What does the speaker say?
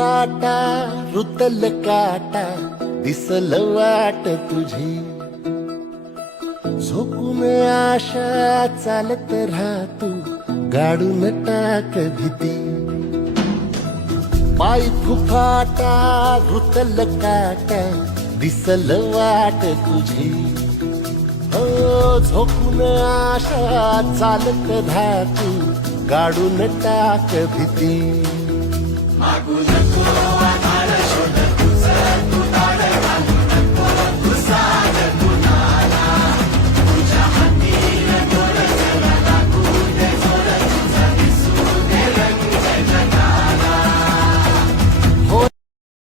फुफाटा रुतल काटा दिसल वाट तुझी झोकून आशा चालत राहतू गाडून टाक भीती पाय फुफाटा रुतल काटा दिसल वाट तुझी झोकून आशा चालत राहतू गाडून टाक भीती मागू नको